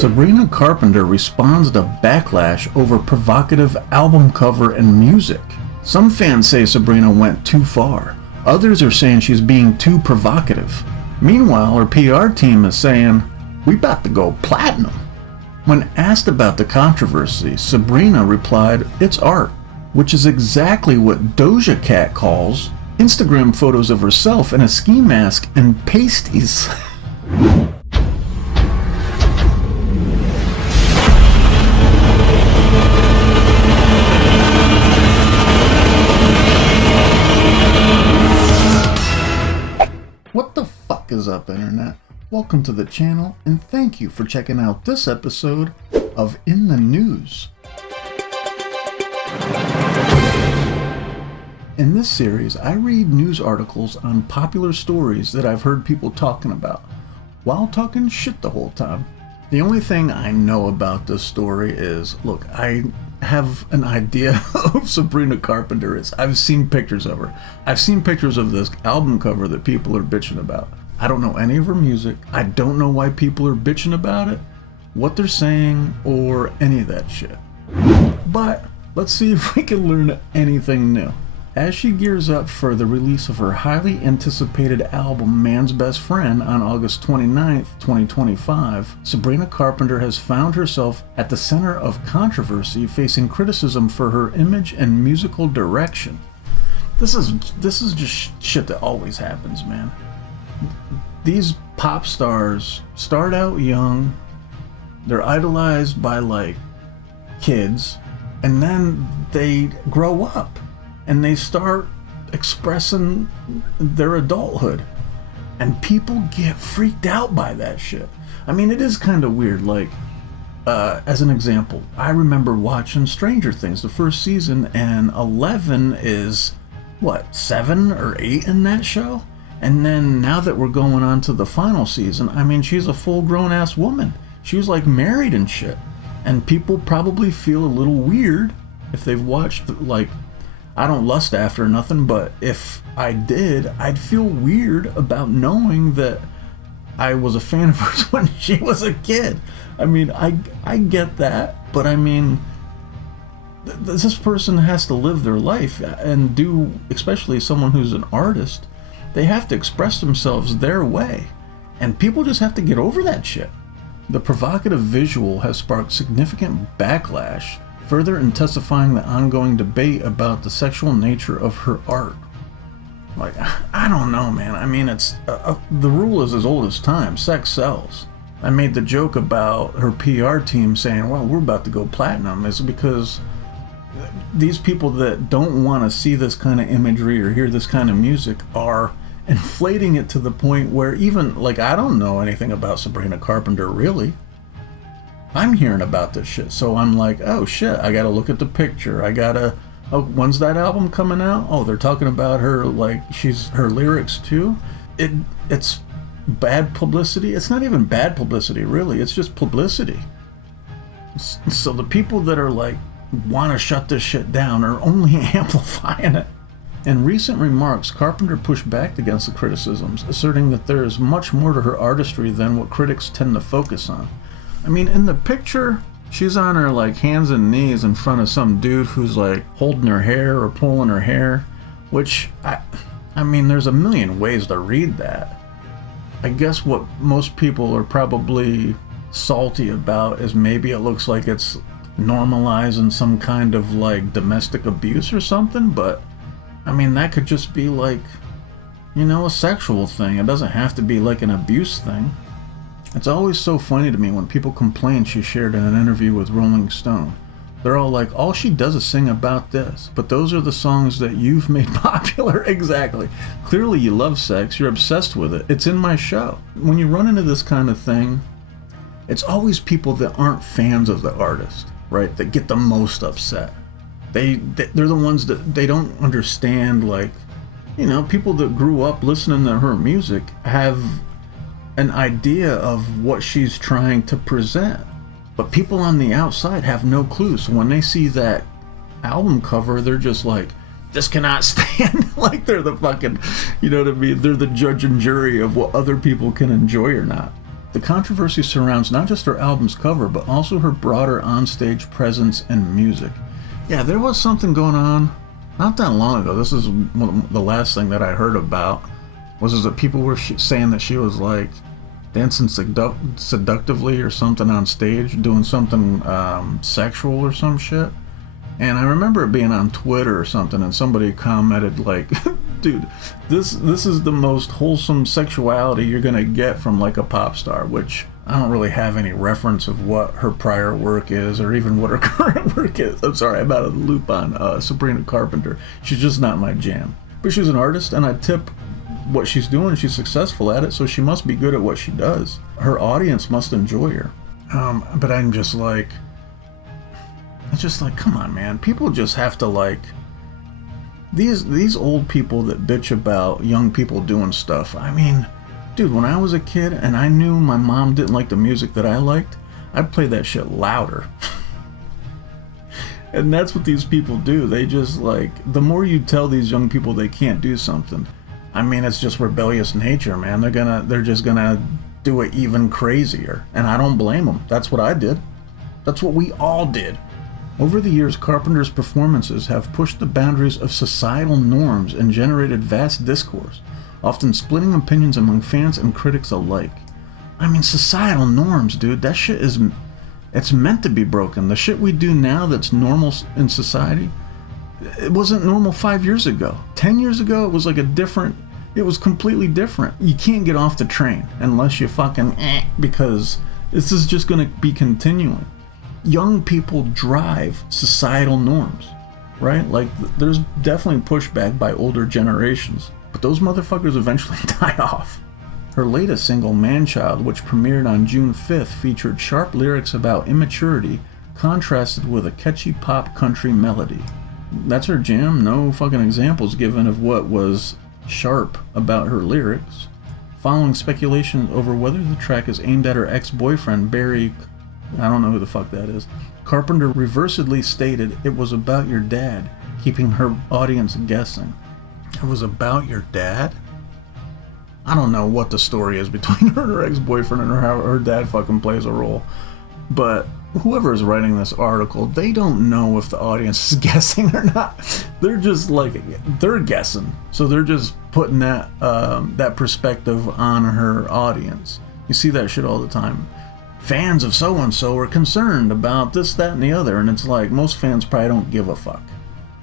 Sabrina Carpenter responds to backlash over provocative album cover and music. Some fans say Sabrina went too far. Others are saying she's being too provocative. Meanwhile, her PR team is saying, "We about to go platinum." When asked about the controversy, Sabrina replied, "It's art," which is exactly what Doja Cat calls Instagram photos of herself in a ski mask and pasties. What the fuck is up, Internet? Welcome to the channel, and thank you for checking out this episode of In the News. In this series, I read news articles on popular stories that I've heard people talking about, while talking shit the whole time. The only thing I know about this story is, look, I have an idea of Sabrina Carpenter is. I've seen pictures of her. I've seen pictures of this album cover that people are bitching about. I don't know any of her music. I don't know why people are bitching about it, what they're saying, or any of that shit. But let's see if we can learn anything new. As she gears up for the release of her highly anticipated album Man's Best Friend on August 29th, 2025, Sabrina Carpenter has found herself at the center of controversy, facing criticism for her image and musical direction. This is just shit that always happens, man. These pop stars start out young, they're idolized by like kids, and then they grow up and they start expressing their adulthood, and people get freaked out by that shit. I mean, it is kind of weird. Like, as an example, I remember watching Stranger Things, the first season, and Eleven is, what, 7 or 8 in that show? And then now that we're going on to the final season, I mean, she's a full-grown ass woman. She was like married and shit. And people probably feel a little weird if they've watched, like, I don't lust after nothing, but if I did, I'd feel weird about knowing that I was a fan of hers when she was a kid. I mean, I get that, but I mean, this person has to live their life and do, especially someone who's an artist, they have to express themselves their way, and people just have to get over that shit. The provocative visual has sparked significant backlash, further intensifying the ongoing debate about the sexual nature of her art. Like, I don't know, man. I mean, it's the rule is as old as time. Sex sells. I made the joke about her PR team saying, well, we're about to go platinum. It's because these people that don't want to see this kind of imagery or hear this kind of music are inflating it to the point where even, like, I don't know anything about Sabrina Carpenter, really. I'm hearing about this shit, so I'm like, oh shit, I gotta look at the picture. Oh, when's that album coming out? Oh, they're talking about her, like, her lyrics too? It's bad publicity. It's not even bad publicity, really. It's just publicity. So the people that are like, want to shut this shit down are only amplifying it. In recent remarks, Carpenter pushed back against the criticisms, asserting that there is much more to her artistry than what critics tend to focus on. I mean, in the picture, she's on her like hands and knees in front of some dude who's like holding her hair or pulling her hair, which I mean, there's a million ways to read that. I guess what most people are probably salty about is maybe it looks like it's normalizing some kind of like domestic abuse or something, but I mean, that could just be like, you know, a sexual thing. It doesn't have to be like an abuse thing. It's always so funny to me when people complain she shared in an interview with Rolling Stone. They're all like, all she does is sing about this, but those are the songs that you've made popular. Exactly. Clearly you love sex, you're obsessed with it. It's in my show. When you run into this kind of thing, it's always people that aren't fans of the artist, right, that get the most upset. They're the ones that they don't understand, like, you know, people that grew up listening to her music have an idea of what she's trying to present, but people on the outside have no clue. So when they see that album cover, they're just like, this cannot stand. Like they're the fucking, you know what I mean, they're the judge and jury of what other people can enjoy or not. The controversy surrounds not just her album's cover, but also her broader onstage presence and music. Yeah, there was something going on not that long ago. This is the last thing that I heard about, was that people were saying that she was like dancing seductively or something on stage, doing something sexual or some shit. And I remember it being on Twitter or something, and somebody commented like, dude, this is the most wholesome sexuality you're gonna get from like a pop star, which I don't really have any reference of what her prior work is or even what her current work is. I'm sorry, I'm out of the loop on Sabrina Carpenter. She's just not my jam. But she's an artist, and I tip what she's doing. She's successful at it, so she must be good at what she does. Her audience must enjoy her. But I'm just like, it's just like, come on, man. People just have to like, these old people that bitch about young people doing stuff. I mean, dude, when I was a kid and I knew my mom didn't like the music that I liked, I'd play that shit louder. And that's what these people do. They just like, the more you tell these young people they can't do something, I mean, it's just rebellious nature, man. They're just gonna do it even crazier. And I don't blame them. That's what I did. That's what we all did. Over the years, Carpenter's performances have pushed the boundaries of societal norms and generated vast discourse, often splitting opinions among fans and critics alike. I mean, societal norms, dude, that shit it's meant to be broken. The shit we do now that's normal in society, it wasn't normal 5 years ago. 10 years ago, it was like it was completely different. You can't get off the train unless you fucking because this is just gonna be continuing. Young people drive societal norms, right? Like, there's definitely pushback by older generations, but those motherfuckers eventually die off. Her latest single, Man-Child, which premiered on June 5th, featured sharp lyrics about immaturity, contrasted with a catchy pop country melody. That's her jam. No fucking examples given of what was sharp about her lyrics. Following speculation over whether the track is aimed at her ex-boyfriend, Barry, I don't know who the fuck that is, Carpenter reversedly stated it was about your dad, keeping her audience guessing. It was about your dad? I don't know what the story is between her and her ex-boyfriend and how her dad fucking plays a role. But whoever is writing this article, they don't know if the audience is guessing or not. They're just like, they're guessing. So they're just putting that perspective on her audience. You see that shit all the time. Fans of so-and-so are concerned about this, that, and the other, and it's like, most fans probably don't give a fuck.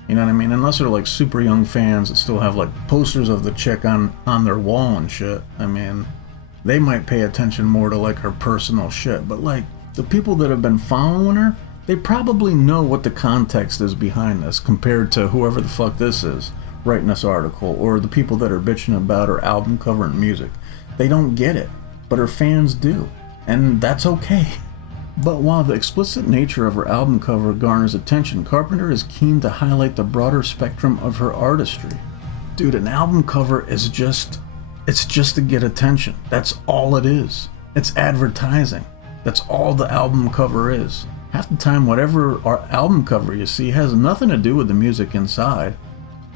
You know what I mean? Unless they're like super young fans that still have like posters of the chick on their wall and shit. I mean, they might pay attention more to like her personal shit, but like, the people that have been following her, they probably know what the context is behind this compared to whoever the fuck this is writing this article, or the people that are bitching about her album cover and music. They don't get it, but her fans do. And that's okay. But while the explicit nature of her album cover garners attention, Carpenter is keen to highlight the broader spectrum of her artistry. Dude, an album cover is it's just to get attention. That's all it is. It's advertising. That's all the album cover is. Half the time, whatever album cover you see has nothing to do with the music inside.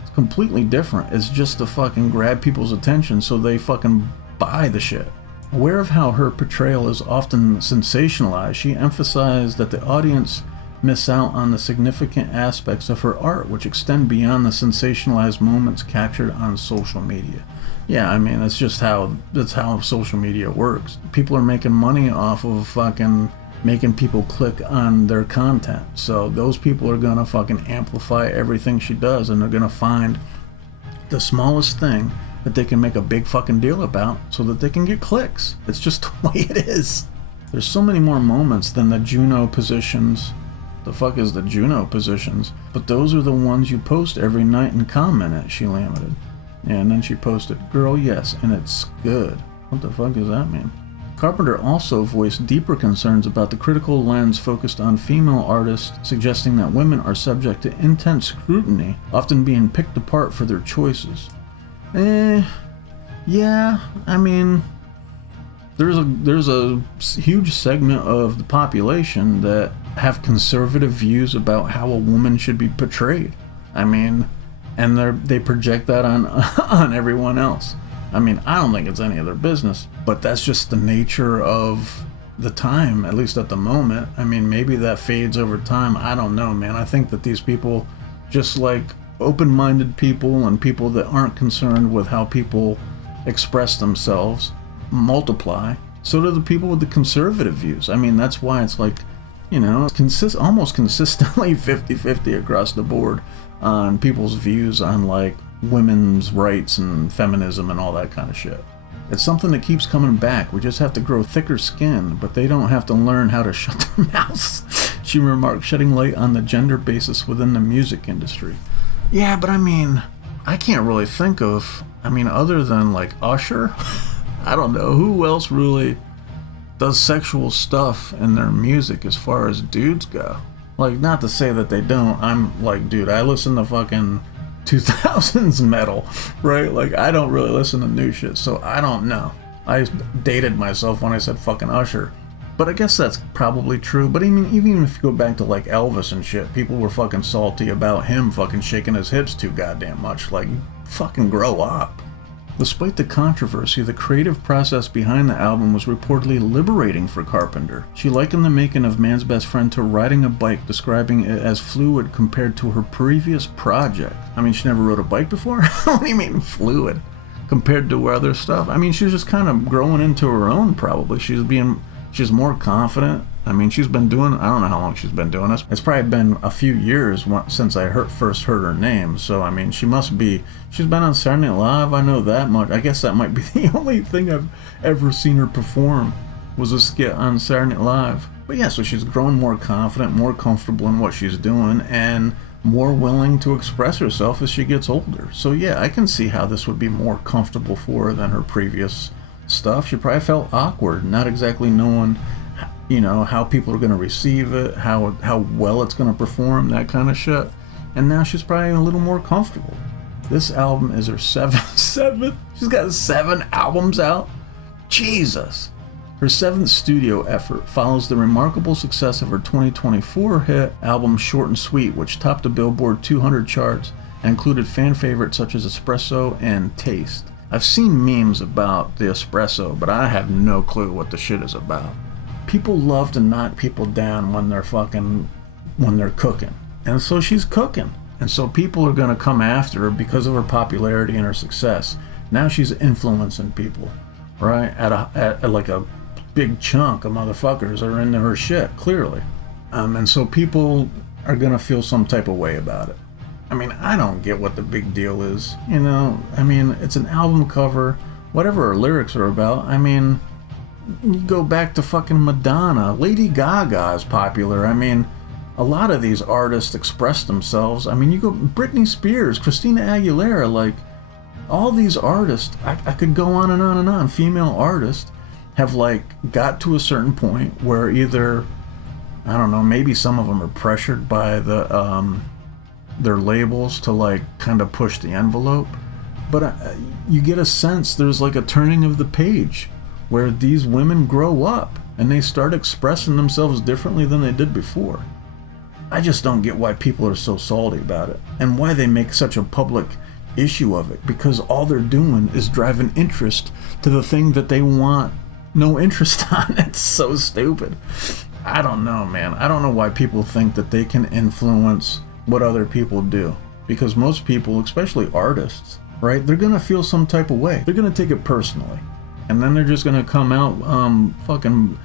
It's completely different. It's just to fucking grab people's attention so they fucking buy the shit. Aware of how her portrayal is often sensationalized, she emphasized that the audience miss out on the significant aspects of her art, which extend beyond the sensationalized moments captured on social media. Yeah, I mean, that's how social media works. People are making money off of fucking making people click on their content. So those people are gonna fucking amplify everything she does, and they're gonna find the smallest thing that they can make a big fucking deal about so that they can get clicks. It's just the way it is. There's so many more moments than the Juno positions. The fuck is the Juno positions? But those are the ones you post every night and comment at, she lamented. Yeah, and then she posted, girl, yes, and it's good. What the fuck does that mean? Carpenter also voiced deeper concerns about the critical lens focused on female artists, suggesting that women are subject to intense scrutiny, often being picked apart for their choices. Yeah, I mean, there's a huge segment of the population that have conservative views about how a woman should be portrayed. I mean, and they project that on on everyone else. I mean, I don't think it's any of their business, but that's just the nature of the time, at least at the moment. I mean, maybe that fades over time. I don't know, man. I think that these people, just like open-minded people and people that aren't concerned with how people express themselves, multiply. So do the people with the conservative views. I mean, that's why it's like, you know, almost consistently 50-50 across the board on people's views on like women's rights and feminism and all that kind of shit. It's something that keeps coming back. We just have to grow thicker skin, but they don't have to learn how to shut their mouths. She remarked, shedding light on the gender basis within the music industry. Yeah, but I mean, I can't really think of, other than like Usher, I don't know, who else really does sexual stuff in their music as far as dudes go. Like, not to say that they don't. I'm like, dude, I listen to fucking 2000s metal, right? Like, I don't really listen to new shit, so I don't know. I dated myself when I said fucking Usher. But I guess that's probably true. But I mean, even if you go back to like Elvis and shit, people were fucking salty about him fucking shaking his hips too goddamn much. Like, fucking grow up. Despite the controversy, the creative process behind the album was reportedly liberating for Carpenter. She likened the making of Man's Best Friend to riding a bike, describing it as fluid compared to her previous project. I mean, she never rode a bike before? What do you mean fluid? Compared to other stuff? I mean, she's just kind of growing into her own, probably. She's more confident. I mean, she's been doing, I don't know how long she's been doing this. It's probably been a few years since I first heard her name. So, I mean, she's been on Saturday Night Live, I know that much. I guess that might be the only thing I've ever seen her perform, was a skit on Saturday Night Live. But yeah, so she's growing more confident, more comfortable in what she's doing, and more willing to express herself as she gets older. So yeah, I can see how this would be more comfortable for her than her previous stuff. She probably felt awkward, not exactly knowing, how people are going to receive it, how well it's going to perform, that kind of shit. And now she's probably a little more comfortable. This album is her seventh. She's got 7 albums out. Jesus. Her 7th studio effort follows the remarkable success of her 2024 hit album Short and Sweet, which topped the Billboard 200 charts and included fan favorites such as Espresso and Taste. I've seen memes about the Espresso, but I have no clue what the shit is about. People love to knock people down when they're cooking. And so she's cooking. And so people are going to come after her because of her popularity and her success. Now she's influencing people, right? At like a big chunk of motherfuckers are into her shit, clearly. And so people are going to feel some type of way about it. I mean, I don't get what the big deal is. It's an album cover, whatever her lyrics are about. I mean, you go back to fucking Madonna. Lady Gaga is popular. I mean, a lot of these artists express themselves. I mean, you go Britney Spears, Christina Aguilera, like, all these artists, I could go on and on and on. Female artists have, like, got to a certain point where either, I don't know, maybe some of them are pressured by their labels to, like, kind of push the envelope. But you get a sense there's, like, a turning of the page where these women grow up and they start expressing themselves differently than they did before. I just don't get why people are so salty about it and why they make such a public issue of it, because all they're doing is driving interest to the thing that they want no interest on. It's so stupid. I don't know, man. I don't know why people think that they can influence what other people do, because most people, especially artists, right, they're gonna feel some type of way. They're gonna take it personally, and then they're just gonna come out fucking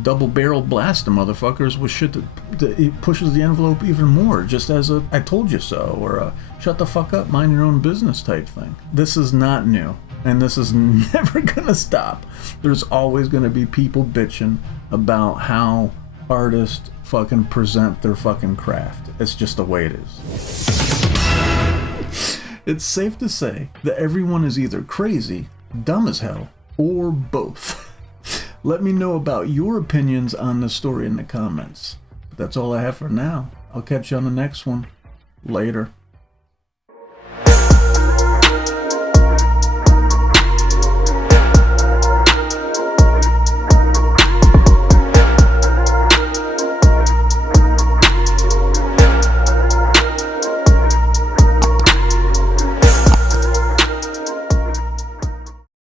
double-barreled blast the motherfuckers with shit that it pushes the envelope even more, just as a I told you so, or a shut the fuck up, mind your own business type thing. This is not new, and this is never gonna stop. There's always gonna be people bitching about how artists fucking present their fucking craft. It's just the way it is. It's safe to say that everyone is either crazy, dumb as hell, or both. Let me know about your opinions on the story in the comments. But that's all I have for now. I'll catch you on the next one. Later.